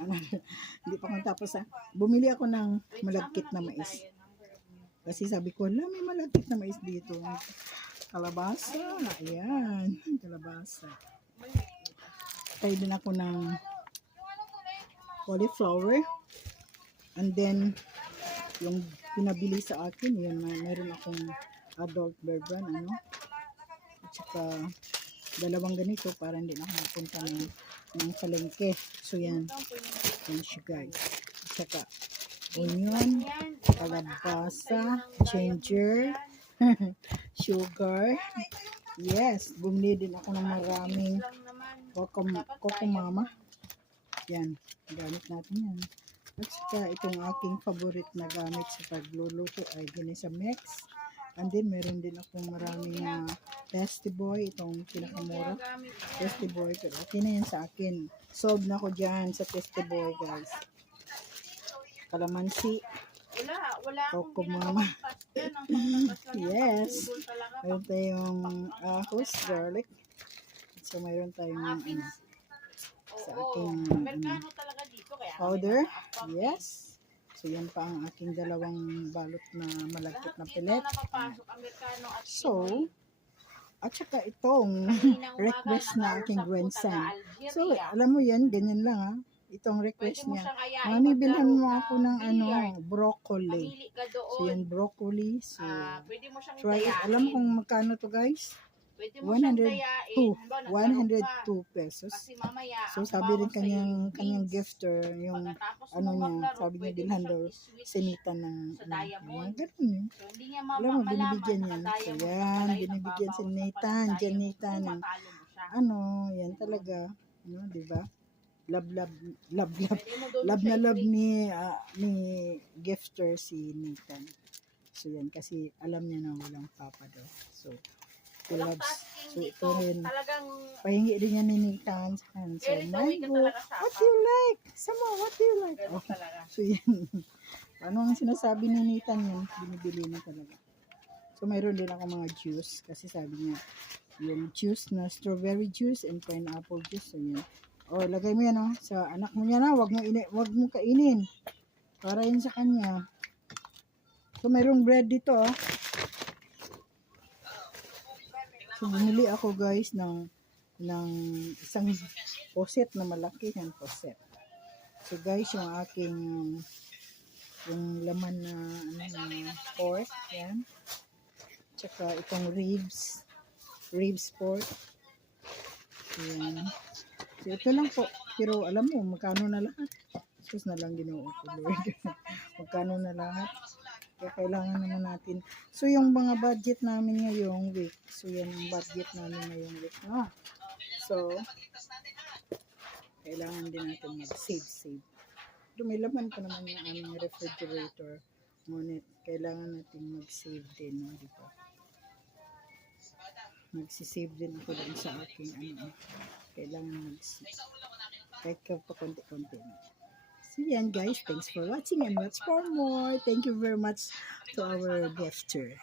Ano, hindi pa ako tapos ha. Bumili ako ng malagkit na mais. Kasi sabi ko, may malagkit na mais dito. Kalabasa. Ayan. Kalabasa. Tayo din ako ng cauliflower. And then, yung pinabili sa akin, yun, meron akong adult bear brand, ano. At saka, dalawang ganito para hindi na ako mapunta ng palengke. So, yan. Yan siya, guys. At saka, onion, kalabasa, ginger, sugar. Yes, bumili din ako ng maraming kokomama. Yan, gamit natin yan. At saka itong aking favorite na gamit sa pagluluto ay Ginisamix. And then meron din akong maraming Tasty Boy, itong pinakamura. Tasty Boy, pero okay na yan sa akin. Solved na ako dyan sa Tasty Boy, guys. Kalamansi. Kokomama. Yes. Mayroon tayong ahos, garlic. So, mayroon tayong sa aking powder. Yes. So, yan pa ang aking dalawang balot na malagkit na pilet. So, at saka itong request na aking grandson. So, alam mo yan, ganyan lang ha. Itong request niya. Mami, bilhan mo ako ng broccoli. So, yan, broccoli. So, try it. Alam mo kung magkano to, guys? 102 pesos. So, sabi rin kanyang gifter, yung niya, sabi niya bilhan daw sinita ng ganun yun. Alam mo, binibigyan niya. So, yan, binibigyan si Nathan, ng yan talaga, diba? Love na love ni gifter si Nathan. So, yan, kasi alam niya na walang papa daw. So, he loves. So, ito rin. Pahingi din niya ni Nathan. So, mango. What do you like? Samo, what do you like? Oh, so, yan. Ano ang sinasabi ni Nathan yun? Binibili niya talaga. So, mayroon din ako mga juice. Kasi sabi niya, yung juice na strawberry juice and pineapple juice. So, yan. Oh, lagay mo yan, sa anak mo yan, wag mo kainin. Para yun sa kanya. So, mayroong bread dito, So, bumili ako, guys, ng isang poset na malaki yan, poset. So, guys, yung aking yung laman na pork, yan. Tsaka itong ribs pork. Yan. So, ito lang po. Pero alam mo, magkano na lahat? Sus na lang Ginoo ko, Lord. Magkano na lahat? Kaya kailangan naman natin. So, yung mga budget namin ngayong week. So, yan yung budget namin ngayong week. So, kailangan din natin mag-save. May laman pa naman yung aming refrigerator. Ngunit, kailangan natin mag-save din. Di ba? Magsisave din ako din sa aking kailangan mag-save. Kahit pa konti-konti. So yan guys, thanks for watching and watch for more. Thank you very much to our gifter.